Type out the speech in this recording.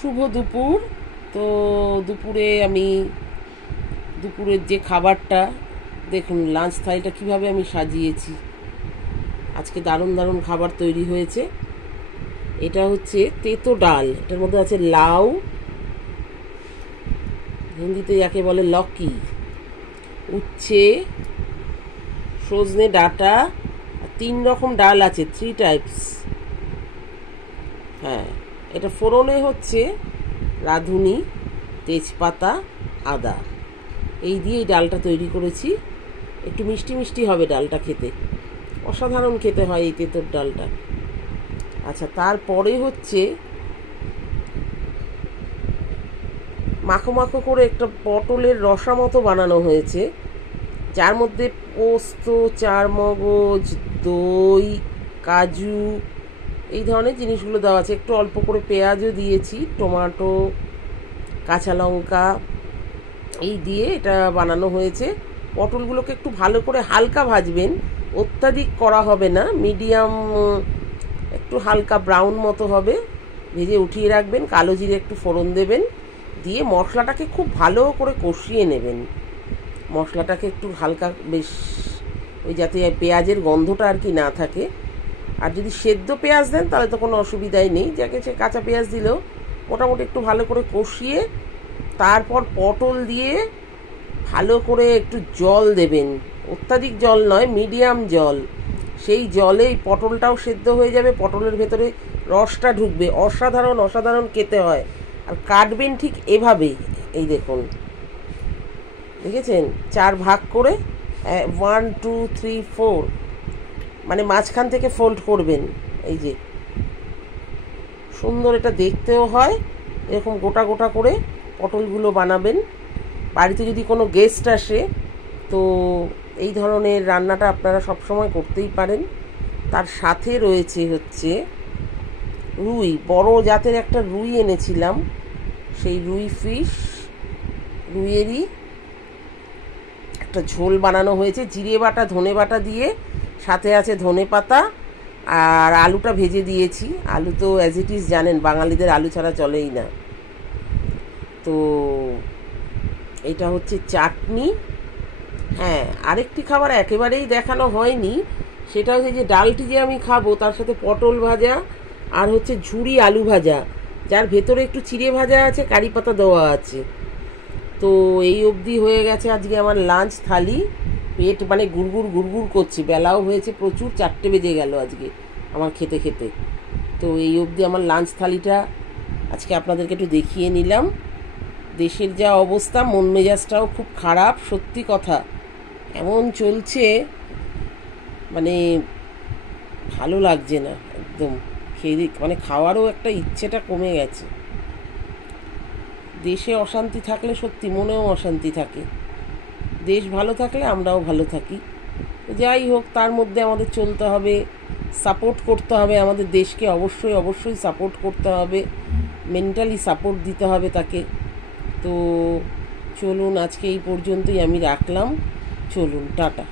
শুভ দুপুর। তো দুপুরে আমি দুপুরের যে খাবারটা দেখুন, লাঞ্চ থালিটা কিভাবে আমি সাজিয়েছি। আজকে দারুণ দারুণ খাবার তৈরি হয়েছে। এটা হচ্ছে তেতো ডাল, এটার মধ্যে আছে লাউ, হিন্দিতে যাকে বলে লকি, উচ্ছে, সজনে ডাঁটা, 3 রকম ডাল আছে, 3 টাইপস। হ্যাঁ, এটা ফোড়নে হচ্ছে রাঁধুনি, তেজপাতা, আদা, এই দিয়ে এই ডালটা তৈরি করেছি। একটু মিষ্টি মিষ্টি হবে ডালটা, খেতে অসাধারণ খেতে হয় এই তেঁতোর ডালটা। আচ্ছা, তারপরে হচ্ছে মাখো মাখো করে একটা পটলের রসা মতো বানানো হয়েছে, যার মধ্যে পোস্ত, চারমগজ, দই, কাজু, এই ধরনের জিনিসগুলো দেওয়া আছে। একটু অল্প করে পেঁয়াজও দিয়েছি, টমেটো, কাঁচা লঙ্কা, এই দিয়ে এটা বানানো হয়েছে। পটলগুলোকে একটু ভালো করে হালকা ভাজবেন, অত্যাধিক করা হবে না, মিডিয়াম, একটু হালকা ব্রাউন মতো হবে, ভেজে উঠিয়ে রাখবেন। কালো জিরে একটু ফোড়ন দেবেন, দিয়ে মশলাটাকে খুব ভালো করে কষিয়ে নেবেন। মশলাটাকে একটু হালকা বেশ, ওই যাতে পেঁয়াজের গন্ধটা আর কি না থাকে। আর যদি সেদ্ধ পেঁয়াজ দেন তাহলে তো কোনো অসুবিধাই নেই, যাকে সে কাঁচা পেঁয়াজ দিলেও মোটামুটি একটু ভালো করে কষিয়ে তারপর পটল দিয়ে ভালো করে একটু জল দেবেন, অত্যাধিক জল নয়, মিডিয়াম জল। সেই জলে এই পটলটাও সেদ্ধ হয়ে যাবে, পটলের ভেতরে রসটা ঢুকবে। অসাধারণ অসাধারণ খেতে হয়। আর কাটবেন ঠিক এভাবেই, এই দেখুন, দেখেছেন, 4 ভাগ করে, 1 2 3 4, মানে মাঝখান থেকে ফোল্ড করবেন। এই যে সুন্দর এটা দেখতেও হয়, এরকম গোটা গোটা করে পটলগুলো বানাবেন। বাড়িতে যদি কোনো গেস্ট আসে তো এই ধরনের রান্নাটা আপনারা সবসময় করতেই পারেন। তার সাথে রয়েছে হচ্ছে রুই, বড় জাতের একটা রুই এনেছিলাম, সেই রুই ফিশ, রুইয়েরই একটা ঝোল বানানো হয়েছে, জিরে বাটা, ধনে বাটা দিয়ে, সাথে আছে ধনে পাতা, আর আলুটা ভেজে দিয়েছি। আলু তো অ্যাজ ইট ইজ জানেন, বাঙালিদের আলু ছাড়া চলেই না। তো এটা হচ্ছে চাটনি। হ্যাঁ, আরেকটি খাবার একেবারেই দেখানো হয়নি, সেটা হচ্ছে যে ডালটি যে আমি খাবো তার সাথে পটল ভাজা আর হচ্ছে ঝুরি আলু ভাজা, যার ভেতরে একটু চিড়ে ভাজা আছে, কারি পাতা দেওয়া আছে। তো এই অবধি হয়ে গেছে আজকে আমার লাঞ্চ থালি। পেট মানে গুড়গুড় গুড়গুড় করছে, বেলাও হয়েছে প্রচুর, 4টে বেজে গেল আজকে আমার খেতে খেতে। তো এই অবধি আমার লাঞ্চ থালিটা আজকে আপনাদেরকে একটু দেখিয়ে নিলাম। দেশের যা অবস্থা, মন মেজাজটাও খুব খারাপ, সত্যি কথা, এমন চলছে মানে ভালো লাগছে না একদম। খেয়ে মানে খাওয়ারও একটা ইচ্ছেটা কমে গেছে। দেশে অশান্তি থাকলে সত্যি মনেও অশান্তি থাকে, দেশ ভালো থাকলে আমরাও ভালো থাকি। যাই হোক, তার মধ্যে আমাদের চলতে হবে, সাপোর্ট করতে হবে আমাদের দেশকে, অবশ্যই অবশ্যই সাপোর্ট করতে হবে, মেন্টালি সাপোর্ট দিতে হবে তাকে। তো চলুন, আজকে এই পর্যন্তই আমি রাখলাম, চলুন, টাটা।